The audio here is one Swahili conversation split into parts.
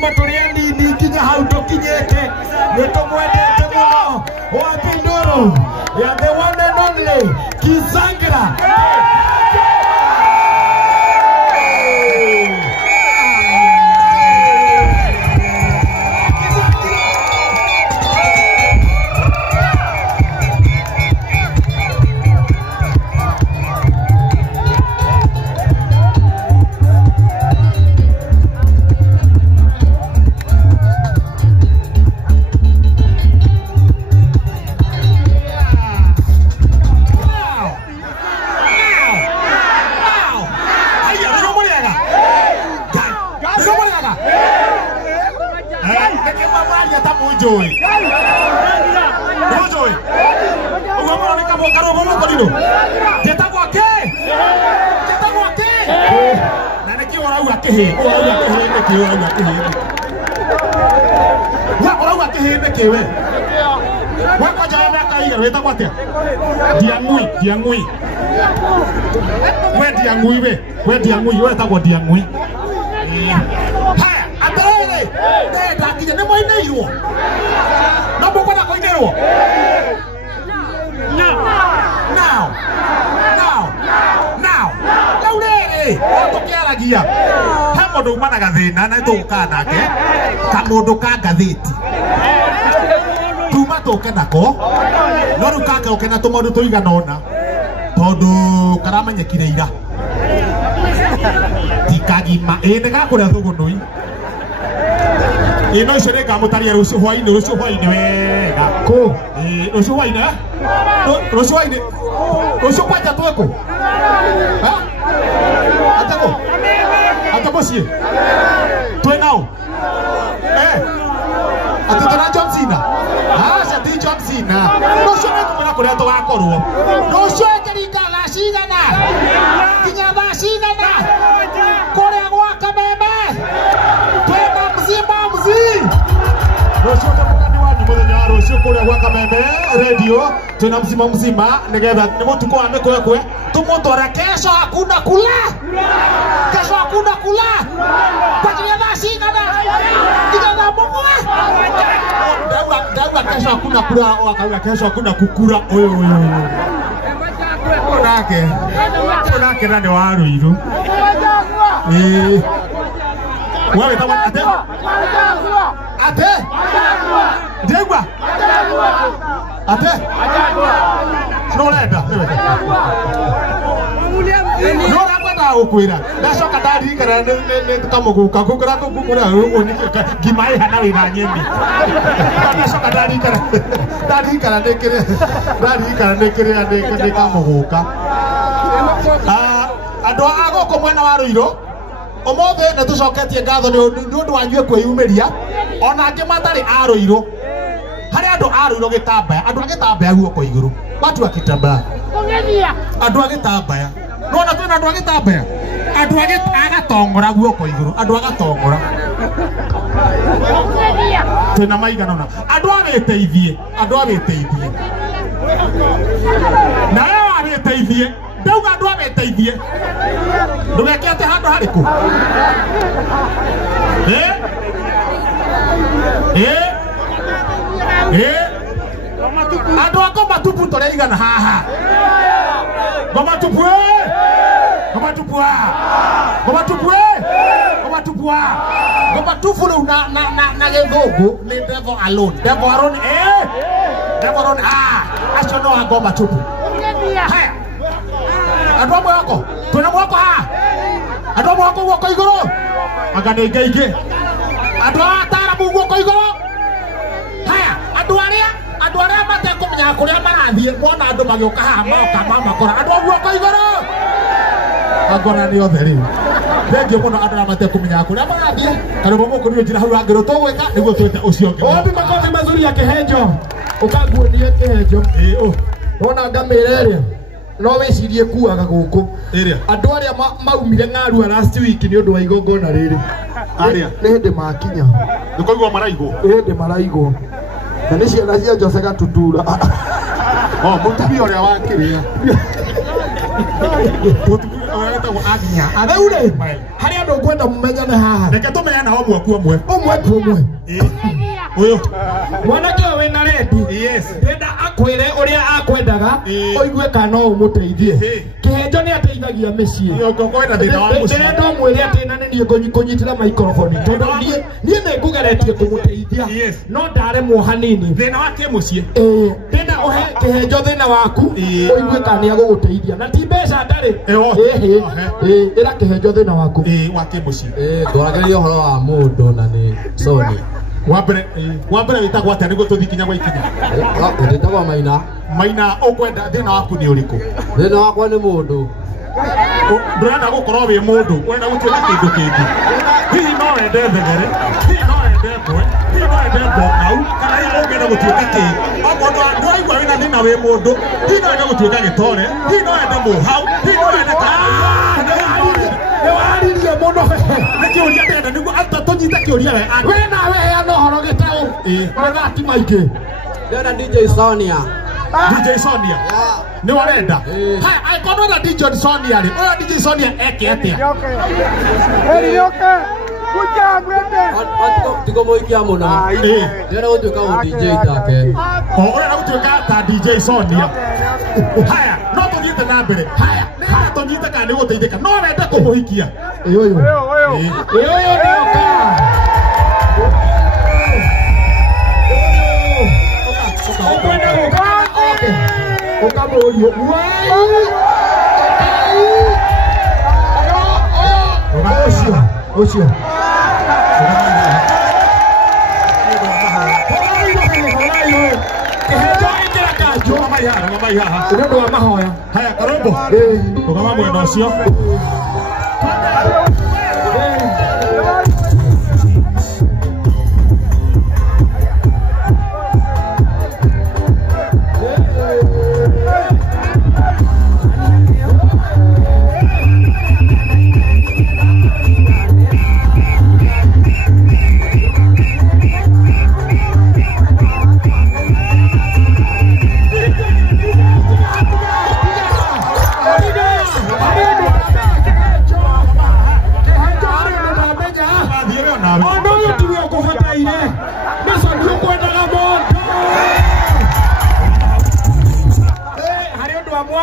kuma turia nini kinya hau tukinyete nitumwendete muno wa Pinduru ya the one and only Kisangira. Diangui. We diangui we tago diangui. Haya, atere. Dakija ne moine iwo. Na boko na koinero. Now. Laurere. Tokiaragia. Hamodo mana gathina na toka nake. Kamodo ka gatheti. Tuma toke nako. Noru kaka okena tomodo toigana ona. Todo karama nyekire ira. Tikagima ene gakura thugunui. Ino icere ngamutaria rucio hwaini wega. Ko rucio hwaini rucio kwanja tweko. Ha? Atako sie. Twe nao. Atitana John Cena. Sati John Cena. Rucio nekumena kuria tugakorwo. Rucio kerikaga cigana. Kinya cigana. Kuria gwa Kameme. Twena mzi. Rucio tamukani wanyu muthenya wa rucio kuria gwa Kameme radio. Twena mzima nigetha ni mutuko wa mekwekwe. Tumutwara kesho hakuna kula. Kwa ajili ya cigana. Kinya mugwe. Dawa kesho hakuna kula, wakawa kesho hakuna kukura. Oyo. Onake nani waru iru. Wewe tawa ate. Degwa. Ate. Nolenda. Nora kwenda ukwira. Ndacoka ndarikana ne tukamuguka kugura oni gimai hana wira nyembi. Ndacoka ndarikana nekire kamuguka. Andu agoko mwena wa Ruiro omothe ne tucoketie ngatho ni undu wanyue kwiyumiria ona angi matari a Ruiro. Hari andu a Ruiro gitambaya, andu agitambaya guoko iguru. Watu akitambaya. Andu agitambaya. Nona twina andu agitambaya. Andu agatongora guoko iguru. Andu agatongora. Twina maigana ona. Andu abiteithie. Na yo abiteithie. Ndauga andu abiteithie. Ndugekete handu hariku. Andu ako matupu toreigana haha. Gomatupu na gethungu ni devil alone. Acio no agoma tupu. Haya. Andu amwe wako. Twina mwako ha. Andu amwe wako guoko iguru. Agane inge. Andu ataramu guoko iguru. Haya. Andu aria matekumenya kuria marathie mona andu magioka haha makora andu guoko iguru. Agora ni otheri. Thengi muno andu matekumenya kuria marathie. Karibu mukurio njira hau angiro tweka niguo twete ucio ngi. Obi makofi mazuri ya Kihenjo. Ukaguonie Kihenjo. Wona ngamirere. No wicirie kuaga guku. Andu aria maumire Ng'arua last week ni undu wa igongona riri. Ni hindi makinya. Ndikoigwa maraigo. Hindi maraigo. Na ni ciana cia Jose Gatundura. Mutumia uria wakiria. wetagwo aginya Aure hari andu kwenda mumenyane haha reke tumenyana omwe ku omwe uyu mwanake we na rendi yes ndenda akwire uria akwendaga oigue kana umuteithie kihenjo ni ateithagia micii ngokwenda thina wa mucii ndenda mwire ati na ni kunyitira microphone tondu nie ne ngugeretie kumuteithia no ndaremwo hanini thina wa kimucii ndenda uhe kihenjo thina waku oigue kana ni aguguteithia na ti mbeca ndari ira kihenjo thina waku wa kimucii twarageria horo wa mundu na ni Sony wambere witagwo atia niguo tuthikinya gwa ikinya nditagwo Maina ukwenda thina waku ni uriku thina wakwa ni mundu ndurenda gukorwo wi mundu wenda gutuika kindu kingi hihi no wende thegere hihi no wende mbwe hihi no wende mbongau kana hihi ungenda gutuika kingi omundu nduraigua wina thina wi mundu hihi no wende gutuika gitore hihi no wende muhau hihi no wende waririe muno nikiuria ndenda niguo ata tunyite kiuria we nawe heana horo gitau mathati maingi ndenda DJ Sonia ni warenda hai aikono na DJ Sonia ri oya DJ Sonia eke atia tiko moikia muno ndenda gutuika DJ take urenda gutuika ta DJ Sonia haya no tuthiite na mbere haya nä tånyite kana nä gå teithä ka no wende kå må hikia nä wa mahoya haya karombo tugama mwena ucio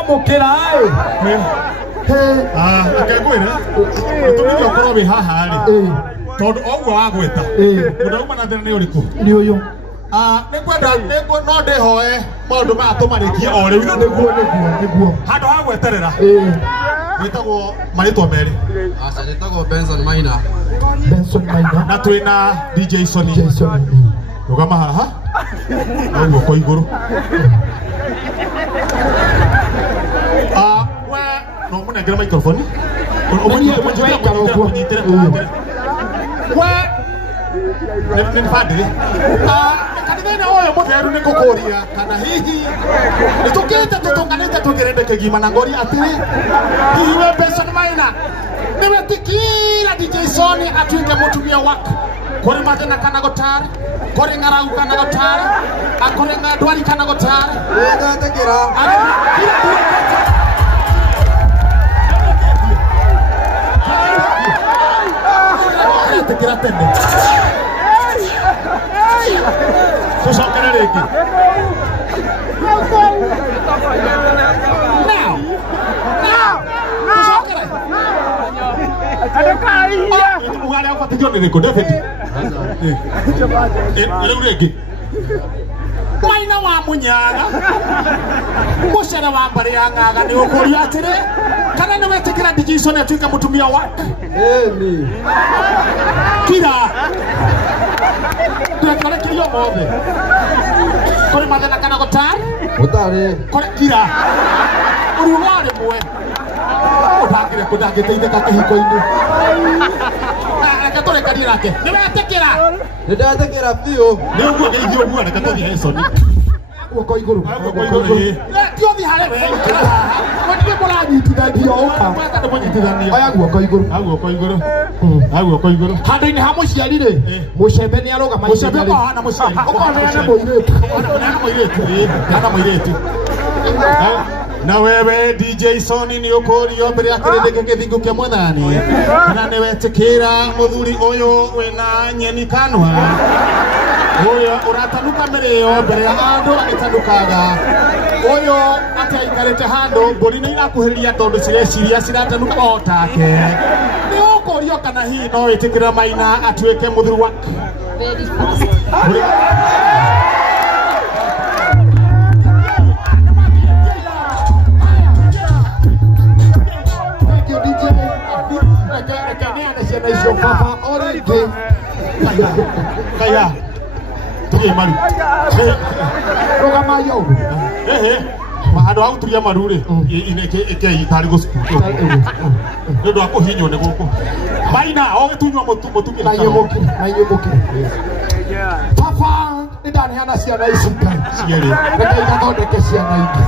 mukira akegwire utumire ukorwo wi haha ri tondu oguo wagwita undauma na thina ni uriku ni uyu nä kwenda no ndä hoe maå ndå maya tå marĩkie o rä u nĩguo handå ha gweterera wĩtagwo marĩtwa merĩ njĩtagwo Benson Maina na twĩ na DJ Sony rũgama haha na guoko igũrũ we no mũnengere microphone we nĩ bandĩrĩ kanitha-inĩ ũyũ mũtheru nĩ kũkũria kana hihi nĩ tũkĩte tũtũnganĩte tũgĩrĩte kĩgima na ngori atĩrĩ hihi we Benson Maina nĩ wetikira DJ Sony atuĩke mũtumia waku kũrĩ mathĩna kana gũtarĩ kũrĩ ng'aragu kana gũtarĩ kũrĩ ndwari kana gũtarĩ ndetĩkĩra ndetĩkĩra tene tũcokere rĩngĩ tũcokere ugarĩa ũbatithio nĩ rĩkũ David rĩu rĩngĩ Maina wa Munyaga mũcere wa mbarĩ ya Ng'aga nĩ ũkũria atĩrĩ kana nĩ wetĩkĩra DJ Sony atuĩke mũtumia waku kira ndũrekerekerio mothe kũrĩ mathĩna kana gũtarĩ kũrĩ kira ũriuga rĩmwe ndangĩteithĩka kĩhiko-inĩ reke tũrĩkanie nake nĩ wetĩkĩra nĩ ndetĩkĩra biũ nĩ ũguo geithio ũguo reke tũthiĩ he Sony guoko igũrũ tiothi harĩ we nĩ mũranyitithanio ũka mwaka mũnyitithania oya guoko igũrũ guoko igũrũ guoko igũrũ handũ-inĩ ha mũciari rĩ mũcembe nĩ arũgama mũcembe ũkahana mũciari ũkona mũirĩtu hana mũirĩtu Na wewe DJ Sony ni ukorio mbere ya kirindike kithingu kia mwathani na ni wetikira muthuri uyu wina nyeni kanwa uyu uratanuka mirio mbere ya andu agitanukaga uyu ati aikarite handu mburi ni irakuhiriria tondu cireciria ciratanuka o take ni ukorio kana hihi no witikira Maina atuike muthuri waku Papa oreke kaya tuye maru roga mayo mahado au tuya maru ri ineke itari go school ndo akuhinyo ne goko Maina o gitunywa mutu na yomoki Papa ndani hana ciana ici ciere reke igathondeke ciana ingi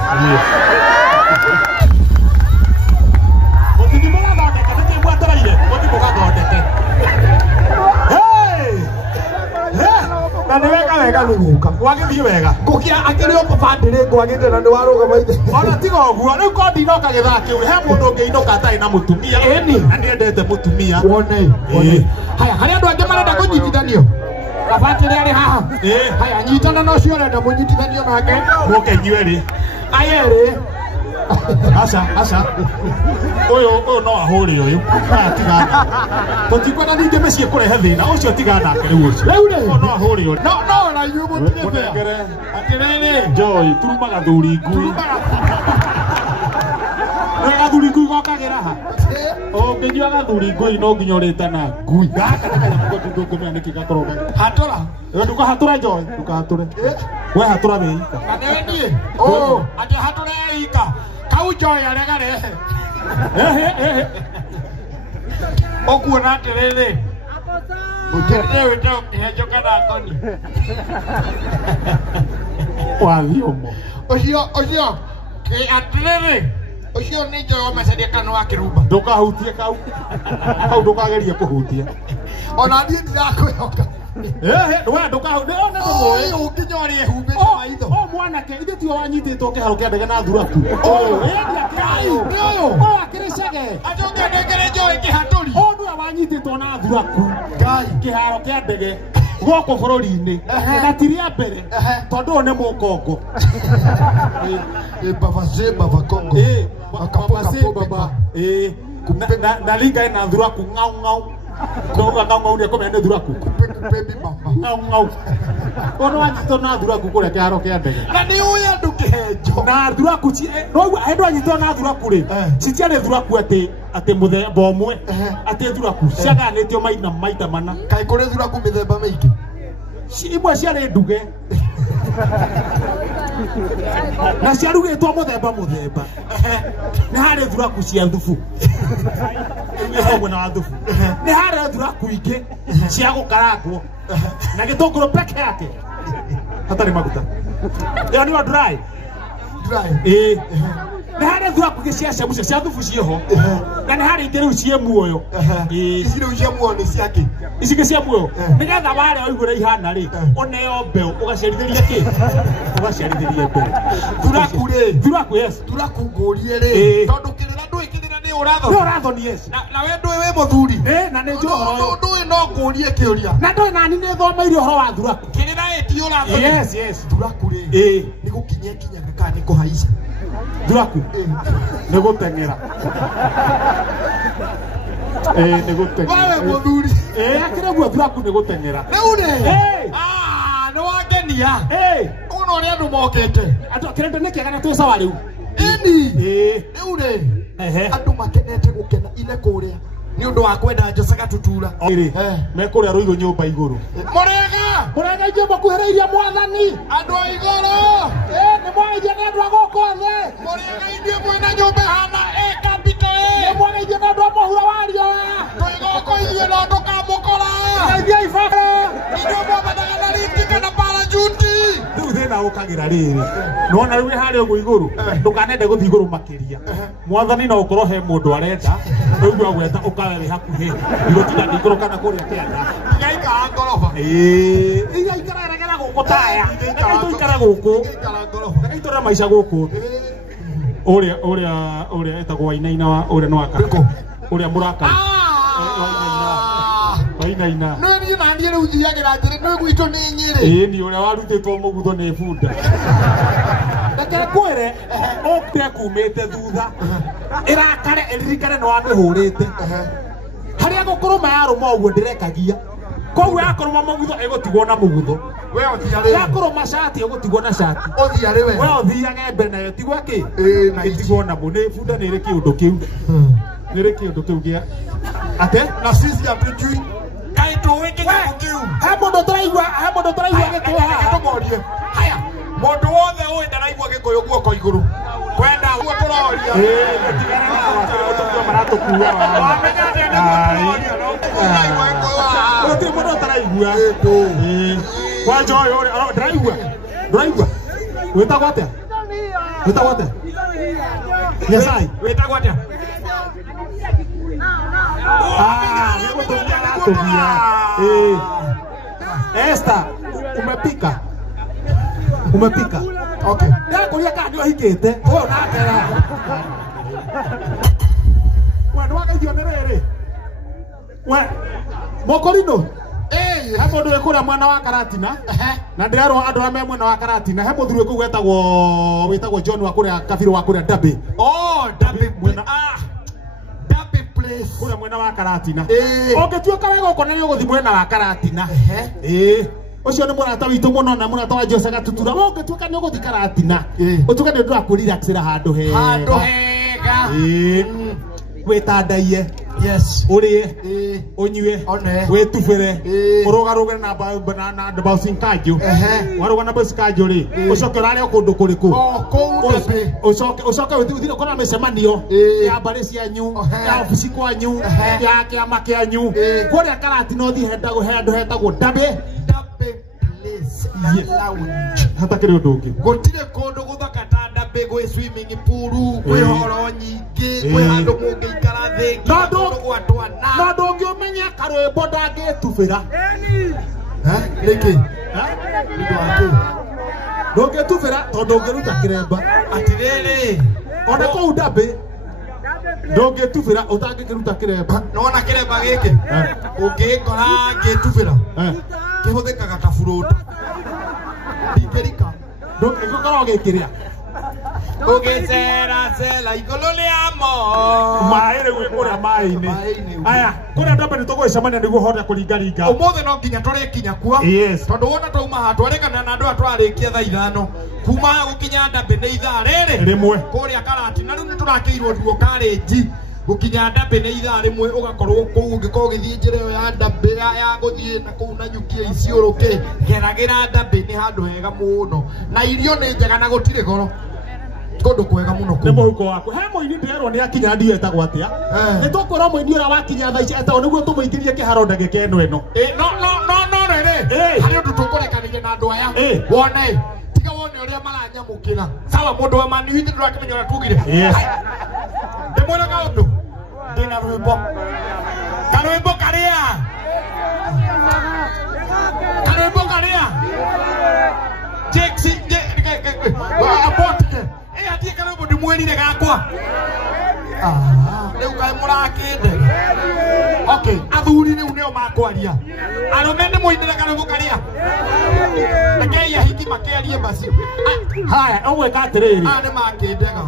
na niweka wega nuguka wagithie wega gukia akirio kubandire ngwagite na ndiwaruga maithe ona tiga oguo riu ko ndinoka githaki he mundu ungiinoka atai na mutumia na niendete mutumia wone haya hari andu angi marenda kunyitithanio kabandire ari haha haya nyitana no cio renda munyitithanio nake muke nyueri ayeri asa uyu no ahuri uyu tiga tutikwana ninge mecie kurehe thina ucio tiga nake riu ucio no ahuri uyu no na yubu munengere atirene joy turumaga thuri ngui gathuri ngui gokagira ha nginyua gathuri ngui no nginya urite na ngui gaka na kumenya niki gakoroga hatura nduka hatura joy nduka hature we hatura we ika na neni ati hatura ika kau joy aregare okuona atiriri utirire wite ukihenjoka na ngoni wathiomo ucio atiriri ucio ni joy omecaria kanua kirumba ndukahutie kau ndukageria kuhutia ona ndie ndirakwĩhoka we ndukahutie ũyũ ũnginyori ehumbĩte maitho mwanake ithe tio wanyitĩtwo kĩharo kĩa ndege na thuraku akĩrĩ cege acoke ndengere njoĩ kĩhatũri nĩwe wanyitĩtwo na thuraku kĩharo kĩa ndege gũkũ bũrũri-inĩ na ti rĩa mbere tondũ ũyũ nĩ mũkongo baba kongo na linga ina thuraku ngau Koga ngau ndio komende thuraku. Baby mama. Ngau. Ono anyito na thuraku kule kiharo kia ndege. Na ni uya ndukihenjo. Na thuraku ci no endo anyito na thuraku ri. Citiare thuraku ate muthemba omwe. Ate thuraku ciaganitio maita mana. Kai kure thuraku mithemba mingi. Imwe ciare nduge. Na ciarugitwo muthemba ni hari thuraku cia thubu na thubu ni hari thuraku ingi cia gukarangwo na gitunguru peke yake hatari maguta yo ni wa dry ni hari thuraku ingi cia cemucia cia thubu cieho na ni hari ingĩ rĩu cie muoyo ici rĩu cia muoyo nĩ ciake ici ingĩ cia muoyo nĩgetha ware oigũra ihana rĩ ũneo mbeũ ũgaciarithĩria kĩ ũgaciarithĩria mbeũ thuraku rĩ thuraku yes thuraku ngũrie rĩ tondũ kĩrĩra ndũĩ kĩrĩra nĩ ũrathoni yes na we ndũĩ wĩ mũthuri na nĩ njũhoro ndũĩ no ngũrie kĩũria na ndũĩ nani nĩ thomeire ũhoro wa thuraku kĩrĩra ĩti ũrathoni yes thuraku rĩ nĩ gũkinyia kinyaga kana nĩ kũhaica thuraku nĩ gũteng'era nĩ gũteng'era wewe mũthuri akĩrĩguo thuraku nĩ gũteng'era rĩu rĩ nĩ wangenia ũno ũrĩa andũ mokĩte kĩrĩndũ nĩ kĩega na twĩ sawa rĩu ĩni rĩu rĩ andũ makenete gũkena ine kũrĩa nĩ ũndũ wa kwenda Jose Gatutura mekũrĩa rũigũ nyũmba igũrũ mũrega inyuĩ mũkuhĩrĩirie mwathani andũ a igũrũ nĩ mwageithia nĩ andũ a gũkũ thĩ mũrega inyuĩ mwĩna nyũmba hana kapito nĩ mwageithia nĩ andũ a mũhuro wa riũa twĩ gũkũ ithuĩ no ndũkamũkora geithiai baba inyuĩ mwambataga na riti kana parachuti rĩu thĩna ũkagĩra rĩrĩ nĩwona rĩu harĩa ũguo igũrũ ndũkanende gũthiĩ igũrũ makĩria mwathani no ũkorwo he mũndũ arenda rĩu agweta ũkawe wĩ hakuhĩ igũtinda ndikũrũkana kũrĩa kĩanda igaikara ngoroba igaikara gũkũ taya tũikare gũkũ igaitũra maica gũkũ Uria etagwo Wainaina wa uria no aka. Uria Muraka. Wainaina. No ni na ndiye ujiyagira njire no gwito ni nyire. Ni uria warutitwo mugutho ni bunda. Ndakere kwere okte kumete thutha. Irakare eririkane no amihurite. Haria gukorwo mayaruma uguo ndirekagia. Koguo yakorwo mugutho egotigwo na mugutho. We othiare. Yakorwo mashati egotigwo na shati. Othiare we. We othiage mbere nayo tigwa ki? Na itigwo na bune bunda ni ri kiundu kiu. Ni ri kiundu kiu gia. Ate na sisi atujui. Kai tu wiki kiu. He mundu turaigua gikuyu haha. Tumorie. Haya. Mundu wothe uyu ndaraigua gikuyu guoko iguru. Kwenda uguo turoria. Tigana na maratukuwa. Wamenya ndende turoria no. Gutiri mundu taraigua. Kwanja uyu ndiraigua. Witagwo atia? Nyasai. Witagwo atia? Esther, umepika. Okay. Ndakuria kana ndio hikite. Wewe unakera. Wewe wakaithio nerere. Wewe Mokorino. He mundu wikura mwena wa Karatina. Na ndirarwo andu ame mwena wa Karatina. He muthuri ku wetagwo John wa kuria Kabiru wa kuria Dabe. Dabe mwena Dabe place. Kuria mwena wa Karatina. Ongetuika wega ukona ni uguthi mwena wa Karatina. Ucio ni murata witu muno na murata wa Jose Gatutura. Ongetuika ni uguthi Karatina. Utuka ni ndu akuriraxira handu hega. Wetandaiye. Yes. Urie. Unyue. Wetubire. Urugaruge na bouncing kanju. Waruga na bouncing kanju ri. Ucoke rari okundu kuriku. Ucoke uthire kona micemanio ya mbari cianyu, ya ofici kwanyu, ya kiama kianyu. Kuria Karatina uthi hendu hetagwo Dabe. Hatakiri undu ungi. Gutire kundu guthaka ta Dabe gwi swimming pool, gwi horo nyingi, gwi handu mungiikara thi. Na ndungi umenya karwimbo ndangitubira. Niki? Ndungitubira tondu ungiruta kiremba. Atiriri. Ona kuu Dabe ndungitubira utangikiruta kiremba. Nona kiremba giki? Ungikora ngitubira. Kihuthikaga ta burundi. Ndingirika. Ndungikora gikiria. Ugicera igulu riamo. Maire gwi kuria mai-ini. Aya, kuria Dabe ni tugwicemania niguo hote kuringaringa. Umuthi no nginya turikinya kuo. Yes. Tondu wona twauma ha twarikana na andu atwarikia thaa 5. Kuma gukinya Dabe ni ithaa riri. Rimwe. Kuria Karatina riu ni turakiirwo ruo kareji. Gukinya Dabe ni ithaa rimwe ugakorwo kuu ungikorwo githii njira iyo ya Dabe ya guthii na kuu na nyukia iciuruke. Geragira Dabe ni handu hega muno. Na irio ni njega na gutire goro. Kundu kwega muno ku. Ni muhuko wako. He muini ndirwo ni akinya ndio etagwo atia. Ni tukwira muini ura wakinya thaa ici etagwo niguo tumuingirie kiharo ndagika eno eno. No rere. Hari undu tukurekanire na andu aya. Wone. Tiga wone uria maranyamukira. Sawa mundu wa mani withi turakimenya ura tugire. Ndimwona ka undu. Ndina rwimbo. Karwimbo karia. Jackson abotike. Atie karwimbo ndimwerire gakwa. Riu kai murakinde. Okay, athuri riu nio makwaria. Arume ndimuinire karwimbo karia. Rekei ahiki makerie basi. Haya, ogweka atiriri. Ni makindega.